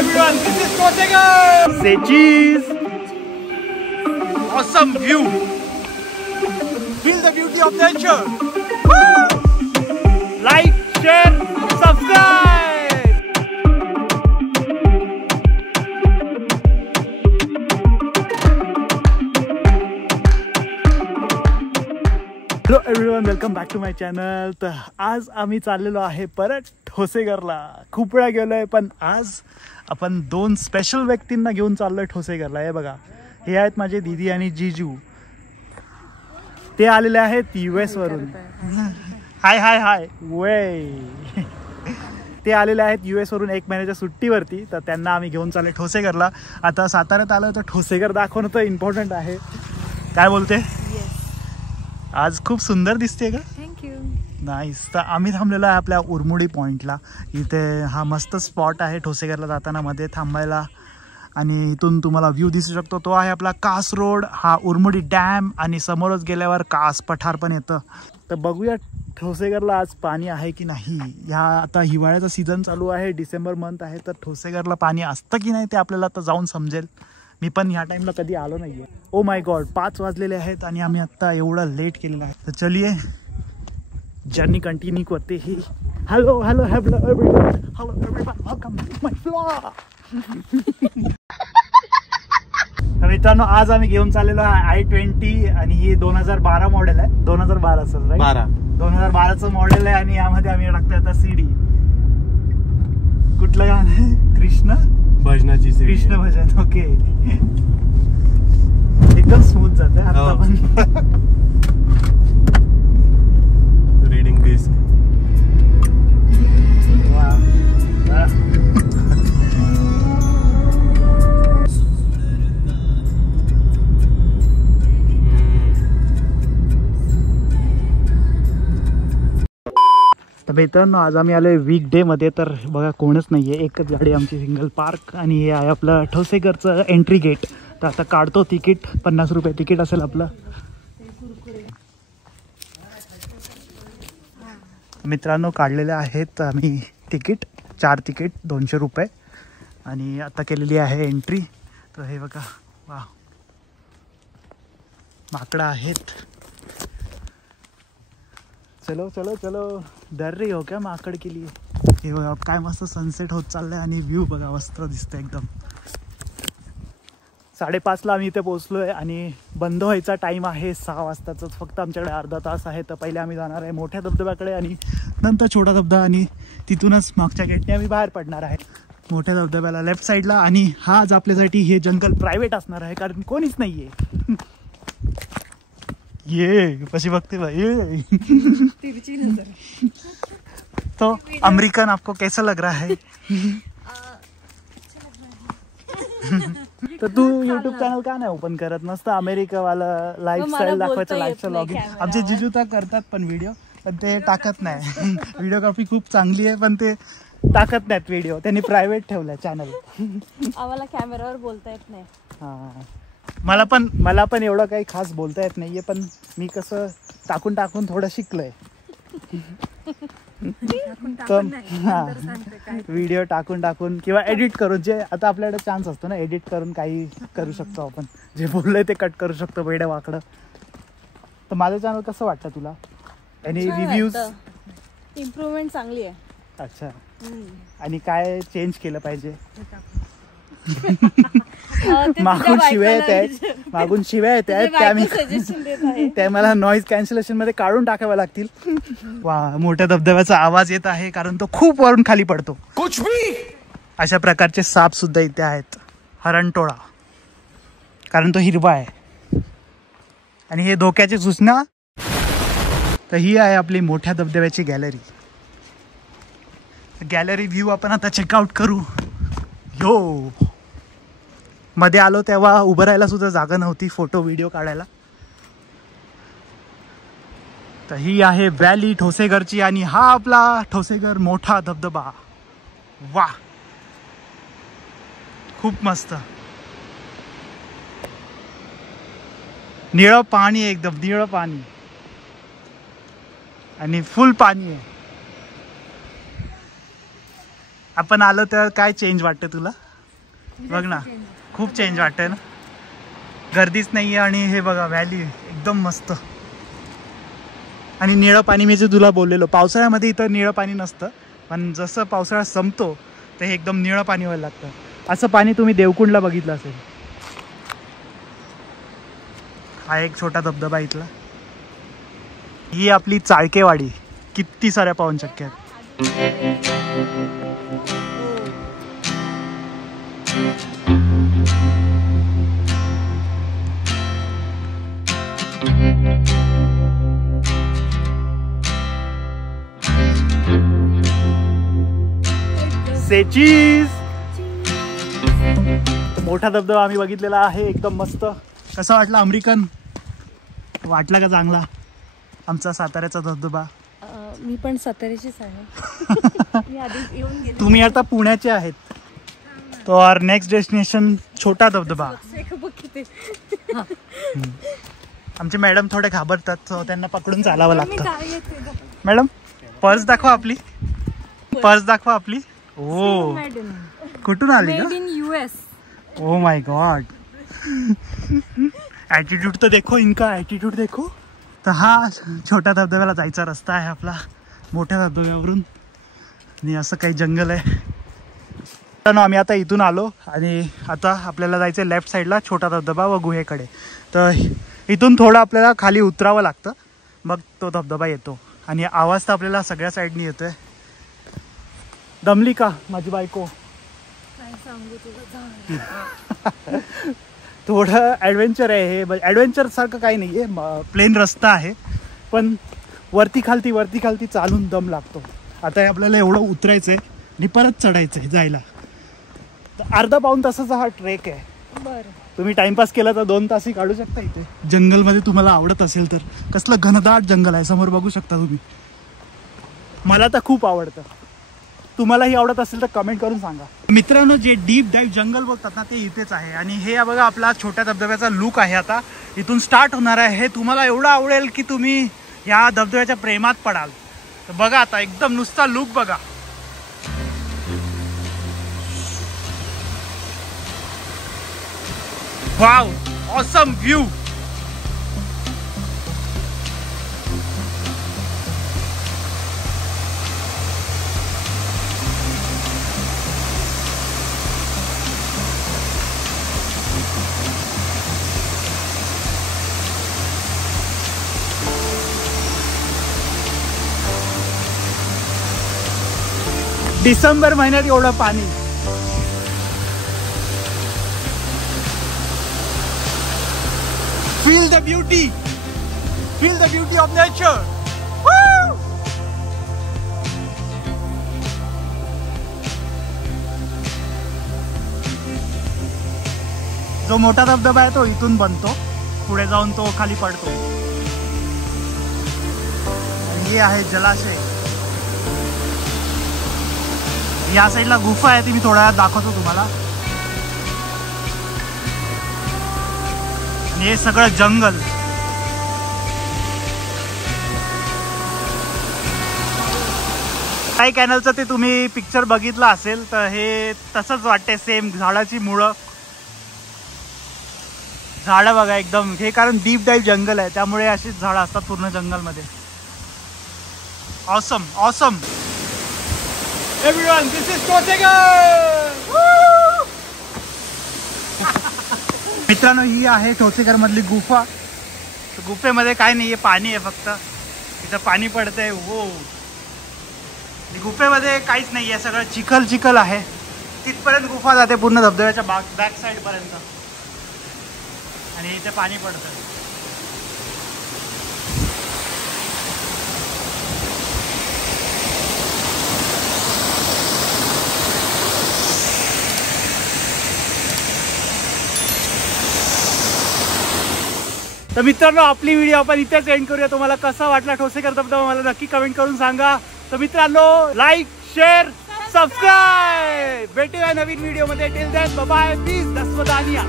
everyone, this is Kosegar. Say cheese. Awesome view. Feel the beauty of nature. Woo! Like, share, subscribe. Hello everyone, welcome back to my channel. तर आज आम्ही चाललेलो आहे परत ठोसेघरला. खूप वेळा गेलोय पण आज आपण दोन स्पेशल व्यक्तींना घेऊन चाललोय ठोसेघरला. हे बघा, हे आहेत माझे दीदी आणि जीजू. ते आलेले आहेत US वरून. हाय हाय हाय वे. ते आलेले आहेत US वरून 1 महिन्याच्या सुट्टीवरती. तर त्यांना आम्ही घेऊन चाललोय ठोसेघरला. आता साताऱ्यात आलो तर ठोसेघर दाखवणं तर इम्पॉर्टंट आहे. काय बोलते? आज खूप सुंदर दिसते का? थँक्यू. नाईस. तर आम्ही थांबलेलो आहे आपल्या उरमुडी पॉईंटला. इथे हा मस्त स्पॉट आहे ठोसेघरला जाताना मध्ये थांबायला आणि इथून तुम्हाला व्ह्यू दिसू शकतो. तो आहे आपला कास रोड, हा उरमुडी डॅम आणि समोरच गेल्यावर कास पठार पण येतं. तर बघूया ठोसेघरला आज पाणी आहे की नाही. ह्या आता हिवाळ्याचा सीझन चालू आहे, डिसेंबर मंथ आहे, तर ठोसेघरला पाणी असतं की नाही ते आपल्याला आता जाऊन समजेल. मी पण ह्या टाइमला कधी आलो नाहीये. ओ माय गॉड, 5 वाजलेले आहेत आणि आम्ही आता एवढं लेट केलेलं आहे. तर चलिए जर्नी कंटिन्यू करते ही. Hello hello hello everyone, hello everyone, welcome to my vlog. मित्रांनो, आज आम्ही घेऊन चाललेलो आहे i20 आणि ही 2012 मॉडेल आहे. 2012 असेल राईट? 2012चं मॉडेल आहे आणि यामध्ये आम्ही टाकतोय आता CD. कुठलं गाणं आहे? कृष्ण भजनाची CD. कृष्ण भजन. ओके, एकदम स्मूथ जाते आता पण. Reading disk. मित्रांनो, आज आम्ही आलोय वीक डे मध्ये. तर बघा, कोणच नाहीये, एकच गाडी आमची सिंगल पार्क आणि हे आहे आपलं ठोसेघरचं एंट्री गेट. तर आता काढतो तिकीट. 50 रुपये तिकीट असेल आपलं. मित्रांनो, काढलेले आहेत आम्ही तिकीट, 4 तिकीट 200 रुपये आणि आता केलेली आहे एंट्री. तर हे बघा, वा, माकडं आहेत. चलो चलो चलो, डर रही हो क्या माकड़ के लिए? हे बघा काय मस्त सनसेट होत चाललंय आणि व्ह्यू बघा मस्त दिसतंय एकदम. 5:30ला आम्ही इथे पोहोचलोय आणि बंद व्हायचा टाइम आहे 6 वाजताचा. फक्त आमच्याकडे अर्धा तास आहे. तर पहिले आम्ही जाणार आहे मोठ्या धबधब्याकडे आणि नंतर छोटा धबधबा आणि तिथूनच मागच्या गेटने आम्ही बाहेर पडणार आहे. मोठ्या धबधब्याला लेफ्ट साईडला. आणि हा आज आपल्यासाठी हे जंगल प्रायव्हेट असणार आहे कारण कोणीच नाहीये. ये कशी बघते भाई. तो अमेरिकन आपको कैसा लग रहा है? तर तू YouTube चॅनल का नाही ओपन करत? नसतं अमेरिका वाला लाईफस्टाईल दाखवायचं, लाईफस्टाईल ब्लॉगिंग. आमचे जिजू तर करतात पण व्हिडिओ, पण ते टाकत नाही. व्हिडिओग्राफी खूप चांगली आहे पण ते टाकत नाहीत व्हिडिओ. त्यांनी प्रायव्हेट ठेवलाय चॅनल. आम्हाला कॅमेरावर बोलता येत नाही. हा, मला पण एवढं काही खास बोलता येत नाहीये, पण मी कसं टाकून टाकून थोडं शिकलोय. व्हिडिओ टाकून टाकून किंवा एडिट करून, जे आता आपल्याकडे चान्स असतो ना, एडिट करून काही करू शकतो आपण. जे बोललंय ते कट करू शकतो वेड्या वाकडं. तर माझं चॅनल कसं वाटतं तुला? आणि रिव्ह्यूज इम्प्रूव्हमेंट चांगली आहे. अच्छा, आणि काय चेंज केलं पाहिजे? मागून शिव्या येत आहेत, त्या मला नॉइज कॅन्सलेशन मध्ये काढून टाकाव्या लागतील. वा, मोठ्या धबधब्याचा आवाज येत आहे कारण तो खूप वरून खाली पडतो. कुछ भी. अशा प्रकारचे साप सुद्धा इथे आहेत. हरणटोळा, कारण तो हिरवा आहे. आणि हे धोक्याची सूचना. तर ही आहे आपली मोठ्या धबधब्याची गॅलरी. गॅलरी व्ह्यू आपण आता चेकआउट करू. यो, मध्ये आलो तेव्हा उभं राहायला सुद्धा जागा नव्हती फोटो व्हिडिओ काढायला. तर ही आहे व्हॅली ठोसेघरची आणि हा आपला ठोसेघर मोठा धबधबा. वा, खूप मस्त. निळं पाणी, एकदम निळं पाणी आणि फुल पाणी आहे. आपण आलो तर काय चेंज वाटतं तुला? बघ ना, खूप चेंज वाटतंय ना, गर्दीच नाहीये आणि हे बघा व्हॅली एकदम मस्त. आणि निळं पाणी, मी जे तुला बोललेलो पावसाळ्यामध्ये इथं निळं पाणी नसतं, पण जसं पावसाळा संपतो तर हे एकदम निळं पाणी व्हायला लागतं. असं पाणी तुम्ही देवकुंडला बघितलं असेल. हा एक छोटा धबधबा इथला. ही आपली चाळकेवाडी, किती साऱ्या पावनचक्क्या आहेत. चीज. मोठा धबधबा आम्ही बघितलेला आहे, एकदम मस्त. कसा वाटला अमेरिकन? वाटला का चांगला आमचा साताऱ्याचा धबधबा? मी पण साताऱ्याचीच आहे. मी आधी येऊन गेले. तुम्ही आता पुण्याचे आहेत. तो आर नेक्स्ट डेस्टिनेशन छोटा धबधबा. आमचे मॅडम थोडे घाबरतात, so त्यांना पकडून चालावं लागतं. मॅडम पर्स दाखवा आपली, पर्स दाखवा आपली. ओ, कुठून आली का? Made in US. Oh my God, attitude तर देखो इनका, ॲटिट्यूड देखो. तर हा छोट्या धबधब्याला जायचा रस्ता आहे आपला, मोठ्या धबधब्यावरून. आणि असं काही जंगल आहे. आम्ही आता इथून आलो आणि आता आपल्याला जायचं लेफ्ट साईडला छोटा धबधबा व गुहेकडे. तर इथून थोडं आपल्याला खाली उतरावं लागतं, मग तो धबधबा येतो. आणि आवाज तर आपल्याला सगळ्या साईडनी येतोय. दमली का माझी बायको? थोडं ॲडव्हेंचर आहे हे. ॲडव्हेंचर सारखं काही नाही आहे, प्लेन रस्ता आहे, पण वरती खालती चालून दम लागतो. आता आपल्याला एवढं उतरायचं आहे आणि परत चढायचं आहे जायला. तर अर्धा पाऊण तासाचा हा ट्रेक आहे. बरं, तुम्ही टाइमपास केला तर 2 तासही काढू शकता इथे. जंगलमध्ये तुम्हाला आवडत असेल तर. कसलं घनदाट जंगल आहे, समोर बघू शकता तुम्ही. मला तर खूप आवडतं. तुम्हालाही आवडत असेल तर कमेंट करून सांगा. मित्रांनो, जे डीप डाईव्ह जंगल बोलतात ना, ते इथेच आहे. आणि हे बघा आपला छोट्या धबधब्याचा लुक आहे. आता इथून स्टार्ट होणार आहे. हे तुम्हाला एवढं आवडेल की तुम्ही या धबधब्याच्या प्रेमात पडाल. तर बघा आता एकदम नुसता लुक बघा. Wow, awesome view. डिसेंबर महिन्यात एवढं पाणी. Feel the beauty, feel the beauty of nature. जो मोठा धबधबा आहे तो इथून बनतो, पुढे जाऊन तो खाली पडतो. हे आहे जलाशय. या साईडला गुफा आहे, ती मी थोड्या वेळात दाखवतो तुम्हाला. आणि हे सगळं जंगल. काही कॅनलचं ते तुम्ही पिक्चर बघितलं असेल तर हे तसंच वाटते, सेम. झाडाची मुळं, झाडं बघा एकदम. हे कारण डीप डाईव्ह जंगल आहे, त्यामुळे अशीच झाडं असतात पूर्ण जंगलमध्ये. Awesome, awesome. Everyone, this is Thosekar. मित्रांनो, ही आहे ठोसेकर मधली गुफा. गुफेमध्ये काय नाहीये, पाणी आहे फक्त. इथं पाणी पडतंय. हो, गुफेमध्ये काहीच नाहीये, सगळं चिखल चिखल आहे. तिथपर्यंत गुफा जाते पूर्ण धबधब्याच्या बॅक साईड पर्यंत. आणि इथे पाणी पडतं. तर मित्रांनो, आपली व्हिडिओ आपण इथेच एंड करूया. तुम्हाला कसा वाटला ठोसेकर धबधबा मला नक्की कमेंट करून सांगा. तर मित्रांनो, लाईक, शेअर, सबस्क्राईब. भेटूया नवीन व्हिडिओ मध्ये. Till then bye bye. Please दस्वदानिया.